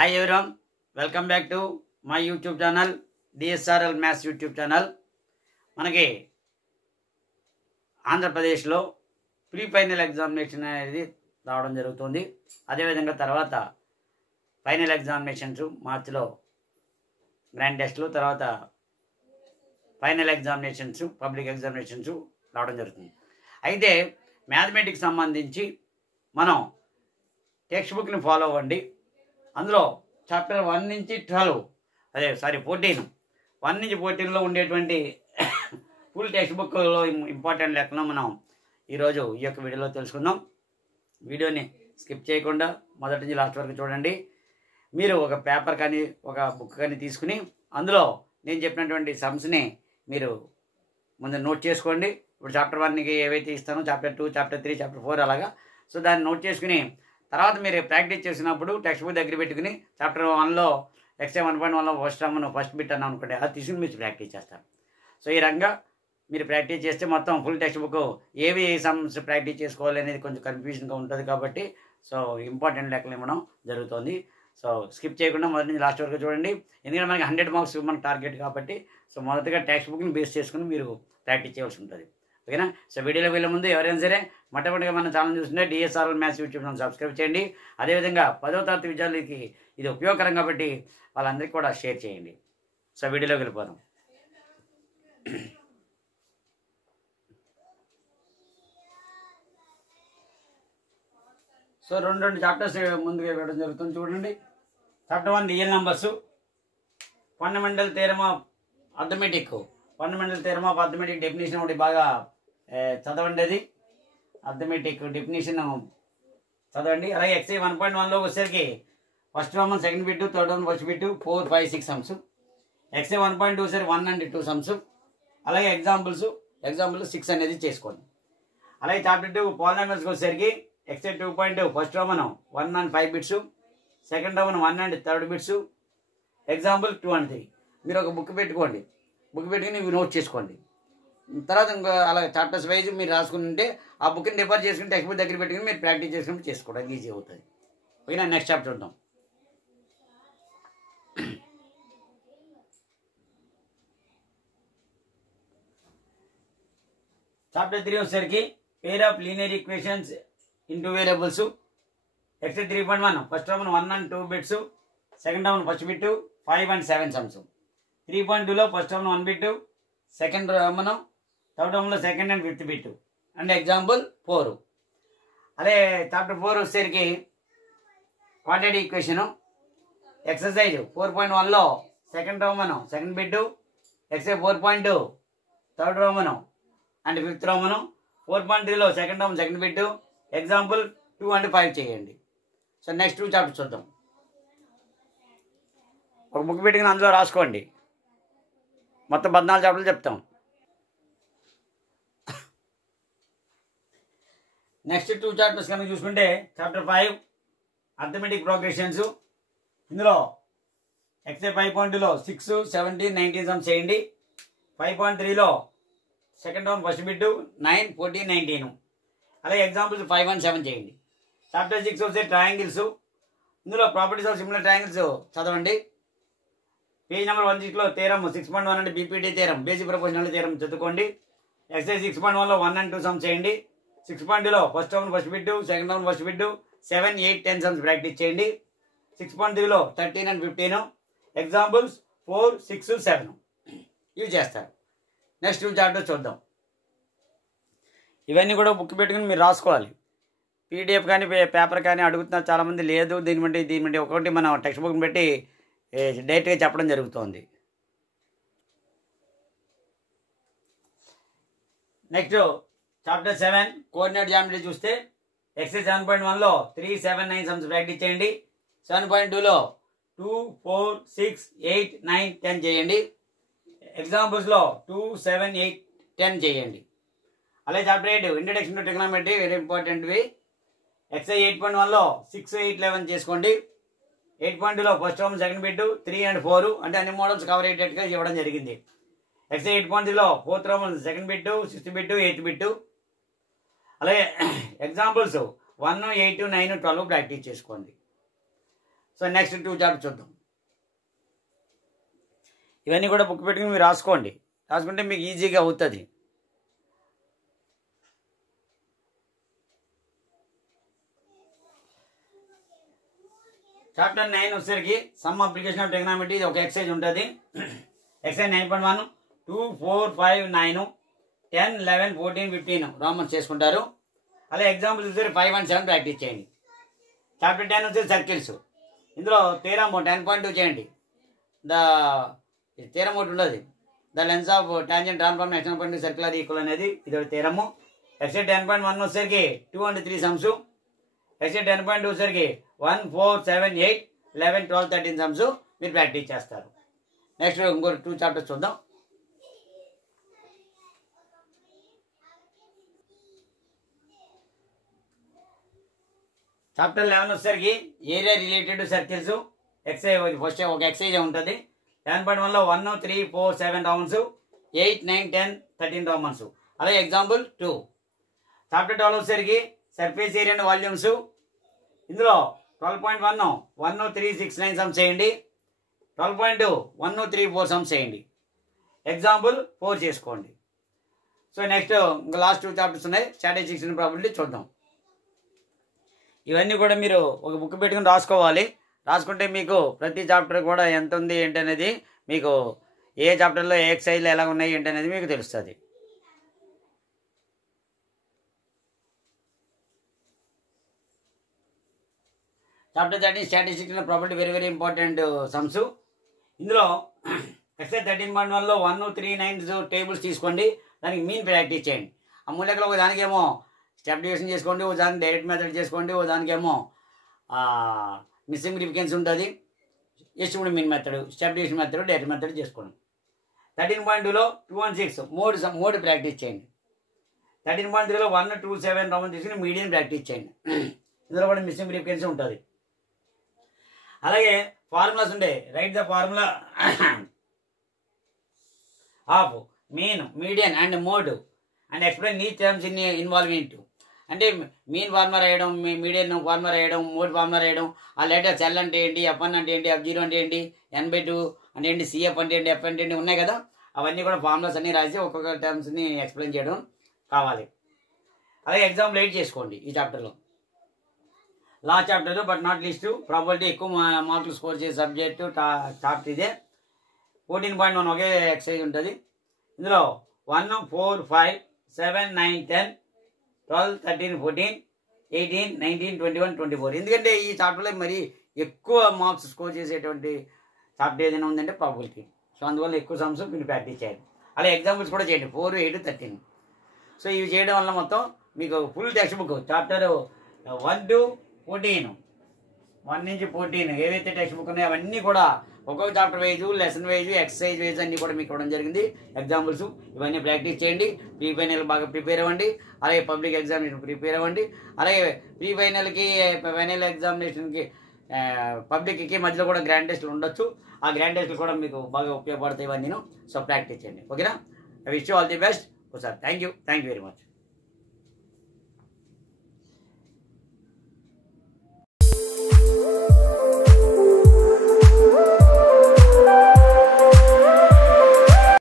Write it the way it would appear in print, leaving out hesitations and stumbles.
Hi everyone, welcome back to my YouTube channel DSRL maths YouTube channel. మనకి ఆంధ్రప్రదేశ్లో pre final examination అనేది రావడం జరుగుతుంది. అదేవిధంగా తర్వాత ఫైనల్ ఎగ్జామినేషన్స్ మార్చిలో గ్రాండ్ టెస్ట్లు, తర్వాత ఫైనల్ ఎగ్జామినేషన్స్ పబ్లిక్ ఎగ్జామినేషన్స్ రావడం జరుగుతుంది. అయితే మ్యాథమెటిక్స్ సంబంధించి మనం టెక్స్ట్ బుక్ని ఫాలో అవ్వండి. అందులో చాప్టర్ 1 నుంచి 14 1 నుంచి 14లో ఉండేటువంటి ఫుల్ టెక్స్ట్ బుక్లో ఇంపార్టెంట్ లెక్కను మనం ఈరోజు ఈ యొక్క వీడియోలో తెలుసుకుందాం. వీడియోని స్కిప్ చేయకుండా మొదటి నుంచి లాస్ట్ వరకు చూడండి. మీరు ఒక పేపర్ కానీ ఒక బుక్ కానీ తీసుకుని అందులో నేను చెప్పినటువంటి సమ్స్ని మీరు ముందు నోట్ చేసుకోండి. ఇప్పుడు చాప్టర్ 1కి ఏవైతే ఇస్తానో చాప్టర్ 2, చాప్టర్ 3, చాప్టర్ 4 అలాగా. సో దాన్ని నోట్ చేసుకుని తర్వాత మీరు ప్రాక్టీస్ చేసినప్పుడు టెక్స్ట్ బుక్ దగ్గర పెట్టుకుని చాప్టర్ 1లో ఎక్సైజ్ 1.1లో ఫస్ట్ బిట్ అన్నాం అనుకోండి, అది తీసుకుని మీరు ప్రాక్టీస్ చేస్తారు. సో ఈ రకంగా మీరు ప్రాక్టీస్ చేస్తే మొత్తం ఫుల్ టెక్స్ట్ బుక్ ఏవి సమ్స్ ప్రాక్టీస్ చేసుకోవాలి అనేది కొంచెం కన్ఫ్యూజన్గా ఉంటుంది. కాబట్టి సో ఇంపార్టెంట్ లెక్కలు ఇవ్వడం జరుగుతుంది. సో స్కిప్ చేయకుండా మొదటి నుంచి లాస్ట్ వరకు చూడండి. ఎందుకంటే మనకి 100 మార్క్స్ మనకు టార్గెట్ కాబట్టి సో మొదటగా టెక్స్ట్ బుక్ని బేస్ చేసుకుని మీరు ప్రాక్టీస్ చేయవలసి ఉంటుంది. ఓకేనా? సో వీడియోలోకి వెళ్ళే ముందు ఎవరైనా సరే మొట్టమొదటిగా మన ఛానల్ చూస్తుంటే DSRL maths YouTube channel subscribe చేయండి. అదేవిధంగా 10వ తరగతి విద్యార్థులకి ఇది ఉపయోగకరం కాబట్టి వాళ్ళందరికీ కూడా షేర్ చేయండి. సో వీడియోలోకి వెళ్ళిపోదాం. సో రెండు చాప్టర్స్ ముందుగా వెళ్ళడం జరుగుతుంది. చూడండి, chapter 1 real numbers, fundamental theorem of arithmetic. Fundamental theorem of arithmetic definition ఒకటి బాగా చదవండి. అది అర్థమెటిక్ డెఫినేషన్ చదవండి. అలాగే ఎక్సైజ్ 1.1లో వచ్చేసరికి first one second bit, third one first bit, 4, 5, 6 sums. Exercise 1.2 సరే 1 and 2 సమ్స్. అలాగే ఎగ్జాంపుల్ 6 అనేది చేసుకోండి. అలాగే చాప్టర్ 2 పాలినామియల్స్కి వచ్చేసరికి exercise 2.2 first one 1 and 5 bits, second one 1 and 3 bits, example 2 and 3. మీరు ఒక బుక్ పెట్టుకోండి, బుక్ పెట్టుకుని ఇవి నోట్ చేసుకోండి. తర్వాత ఇంకా అలా చాప్టర్స్ వైజ్ మీరు రాసుకుంటే ఆ బుక్ని రిఫర్ చేసుకుని టెక్స్ట్ బుక్ దగ్గర పెట్టుకుని మీరు ప్రాక్టీస్ చేసుకుని చేసుకోవడానికి ఈజీ అవుతుంది. ఓకేనా? నెక్స్ట్ చాప్టర్ చూద్దాం. చాప్టర్ 3 వచ్చేసరికి pair of linear equations in two variables. Exercise 3.1 first one 1 and 2 bits, second one first bit, 5 and 7 sums. 3.2లో first one 1 bit, second one third వన్లో second and 5th bit and example 4. అలాగే chapter 4 వచ్చేసరికి quadratic equation. Exercise 4.1లో second Roman second bit, exercise 4.2 third Roman and 5th Roman, 4.3లో second Roman second bit, example 2 and 5 చేయండి. So next 2 chapters చూద్దాం. ఒక book పెట్టుకుని అందులో రాసుకోండి. మొత్తం 14 చాప్టర్లు చెప్తాం. నెక్స్ట్ 2 చాప్టర్స్ కనుక చూసుకుంటే చాప్టర్ 5 అర్థమెటిక్ ప్రోగ్రెషన్స్. ఇందులో ఎక్సైజ్ 5.2లో 6, 17, 19 సమ్స్ చేయండి. 5.3లో సెకండ్ వన్ ఫస్ట్ బిట్ 9, 14, 19. అలాగే ఎగ్జాంపుల్స్ 5 and 7 చేయండి. చాప్టర్ 6 వచ్చే ట్రయాంగిల్స్. ఇందులో ప్రాపర్టీస్ ఆఫ్ సిమిలర్ ట్రయాంగిల్స్ చదవండి. పేజ్ నెంబర్ 16లో థియరమ్ 6.1 అంటే BPT theorem, basic proportional theorem చదువుకోండి. ఎక్సైజ్ 6.1లో 1 and 2 సమ్స్ చేయండి. 6.2లో first one first bit, second one first bit, 7, 8, 10 sums practice చేయండి. 6.3లో 13 and 15, ఎగ్జాంపుల్స్ 4, 6, 7 ఇవి చేస్తారు. నెక్స్ట్ 2 చాప్టర్స్ చూద్దాం. ఇవన్నీ కూడా బుక్ పెట్టుకుని మీరు రాసుకోవాలి. పీడిఎఫ్ కానీ పేపర్ కానీ అడుగుతున్నారు చాలామంది. లేదు, దీని బట్టి ఒకటి మనం టెక్స్ట్ బుక్ని పెట్టి డైరెక్ట్గా చెప్పడం జరుగుతుంది. నెక్స్ట్ చాప్టర్ 7 కోఆర్డినేట్ జామెట్రీ చూస్తే ఎక్సైజ్ 7.1లో 3, 7, 9 సమ్స్ ప్రాక్టీస్ చేయండి. 7.2లో 2, 4, 6, 8, 9, 10 చేయండి. ఎగ్జాంపుల్స్లో 2, 7, 8, 10 చేయండి. అలాగే chapter 8 introduction to trigonometry, very ఇంపార్టెంట్వి. ఎక్సైజ్ 8.1లో 6, 8, 11 చేసుకోండి. 8.2లో first one second bit, 3 and 4 అంటే అన్ని మోడల్స్ కవర్ అయ్యేటట్టుగా ఇవ్వడం జరిగింది. ఎక్సైజ్ 8.3లో 4th Roman second bit, 6th bit, 8th bit. అలాగే ఎగ్జాంపుల్స్ 1, 8, 9, 12 ప్రాక్టీస్ చేసుకోండి. సో నెక్స్ట్ 2 చాప్టర్ చూద్దాం. ఇవన్నీ కూడా బుక్ పెట్టుకుని మీరు రాసుకోండి. రాసుకుంటే మీకు ఈజీగా అవుతుంది. చాప్టర్ 9 వచ్చేసరికి సమ్ అప్లికేషన్ ఆఫ్ ట్రిగ్నామెట్రీ. ఇది ఒక ఎక్సైజ్ ఉంటుంది. ఎక్సైజ్ 9.1 2 4 5 9 10 11 14 15 రామన్స్ చేసుకుంటారు. అలా ఎగ్జాంపుల్స్ వచ్చేసరికి 5 and 7 ప్రాక్టీస్ చేయండి. చాప్టర్ 10 వచ్చేసి సర్కిల్స్. ఇందులో థీరమ్ 10.2 చేయండి. థీరమ్ ఒకటి ఉండదు. The lens of tangent transform external point circle equal అనేది ఇది ఒక థీరము. ఎక్సైజ్ 10.1 వచ్చేసరికి 2 and 3 సమ్స్. ఎక్సైజ్ 10.2 వచ్చేసరికి 1 4 7 8 11 12 13 సమ్స్ మీరు ప్రాక్టీస్ చేస్తారు. నెక్స్ట్ ఇంకో 2 చాప్టర్స్ చూద్దాం. చాప్టర్ 11 వచ్చేసరికి area related circles. Exercise first ఒక ఎక్సైజ్ ఉంటుంది. 10.1లో 1 3 4 7 రౌండ్స్, 8 9 10 13 రౌండ్స్. అలాగే ఎగ్జాంపుల్ 2. చాప్టర్ 12 వచ్చేసరికి సర్ఫేస్ ఏరియా అండ్ వాల్యూమ్స్. ఇందులో 12.1 1 3 6 9 సమ్స్ చేయండి. 12.2 1 3 4 సమ్స్ చేయండి. ఎగ్జాంపుల్ 4 చేసుకోండి. సో నెక్స్ట్ ఇంకా లాస్ట్ 2 చాప్టర్స్ ఉన్నాయి. స్టాటిస్టిక్స్ అండ్ ప్రాబబిలిటీ చూద్దాం. ఇవన్నీ కూడా మీరు ఒక బుక్ పెట్టుకుని రాసుకోవాలి. రాసుకుంటే మీకు ప్రతి చాప్టర్ కూడా ఎంత ఉంది ఏంటి అనేది, మీకు ఏ చాప్టర్లో ఏ ఎక్సైజ్లు ఎలా ఉన్నాయి ఏంటి అనేది మీకు తెలుస్తుంది. Chapter 13 statistics and probability very very important sums. ఇందులో ఎక్సైజ్ 13.1లో 1 3 9 టేబుల్స్ తీసుకోండి. దానికి మీన్ ప్రాక్టీస్ చేయండి. ఆ మూలకలో ఒక దానికేమో స్టెప్ డివిజన్ చేసుకోండి, ఓ దానికి డైరెక్ట్ మెథడ్ చేసుకోండి, ఓ దానికేమో మిస్సింగ్ రిఫికెన్స్ ఉంటుంది, estimate mean method, step division method, direct method చేసుకోండి. 13.2లో 2 and 6 మోడ్ ప్రాక్టీస్ చేయండి. 13.3లో 1 2 7 రౌండ్ తీసుకుని మీడియం ప్రాక్టీస్ చేయండి. ఇందులో కూడా మిస్సింగ్ రిఫికెన్స్ ఉంటుంది. అలాగే ఫార్ములాస్ ఉండే. Right the formula of mean, median and mode and explain ఈ టర్మ్స్ ఇన్వాల్వ్ ఇన్. అంటే మీన్ ఫార్ములా రాయడం, మీడియన్ ఫార్ములా రాయడం, మోడ్ ఫార్ములా రాయడం, ఆ లెటర్స్ ఎల్ అంటే ఏంటి, F1 అంటే ఏంటి, F0 అంటే ఏంటి, N/2 అంటే ఏంటి, CF అంటే ఏంటి, F అంటే ఏంటి ఉన్నాయి కదా. అవన్నీ కూడా ఫార్ములాస్ అన్నీ రాసి ఒక్కొక్క టర్మ్స్ని ఎక్స్ప్లెయిన్ చేయడం కావాలి. అలాగే ఎగ్జాంపుల్ 8 చేసుకోండి ఈ చాప్టర్లో. Last chapter but not least probability ఎక్కువ మార్కులు స్కోర్ చేసే సబ్జెక్టు చాప్టర్ ఇదే. 14.1 ఒకే ఎక్సైజ్ ఉంటుంది. ఇందులో 1 4 5 7 9 10 12 13 14 18 19 21 24. ఎందుకంటే ఈ చాప్టర్లో మరి ఎక్కువ మార్క్స్ స్కోర్ చేసేటువంటి చాప్టర్ ఏదైనా ఉందంటే ప్రాబబిలిటీ. సో అందువల్ల ఎక్కువ సమ్స్ మీరు ప్రాక్టీస్ చేయాలి. అలా ఎగ్జాంపుల్స్ కూడా చేయండి 4 8 13. సో ఇవి చేయడం వల్ల మొత్తం మీకు full text book chapter 1 to 14 1 నుంచి 14 ఏవైతే టెక్స్ట్ బుక్ ఉన్నాయో అవన్నీ కూడా ఒక్కొక్క chapter wise, lesson wise, exercise wise అన్నీ కూడా మీకు ఇవ్వడం జరిగింది. ఎగ్జాంపుల్స్ ఇవన్నీ ప్రాక్టీస్ చేయండి. ప్రీ ఫైనల్ బాగా ప్రిపేర్ అవ్వండి. అలాగే పబ్లిక్ ఎగ్జామినేషన్ ప్రిపేర్ అవ్వండి. అలాగే ప్రీ ఫైనల్కి, ఫైనల్ ఎగ్జామినేషన్కి, పబ్లిక్కి మధ్యలో కూడా గ్రాండ్ టెస్ట్లు ఉండొచ్చు. ఆ గ్రాండ్ టెస్ట్లు కూడా మీకు బాగా ఉపయోగపడతాయి ఇవన్నీ. సో ప్రాక్టీస్ చేయండి. ఓకేనా? I wish you all the best. ఒకసారి థ్యాంక్ యూ వెరీ మచ్.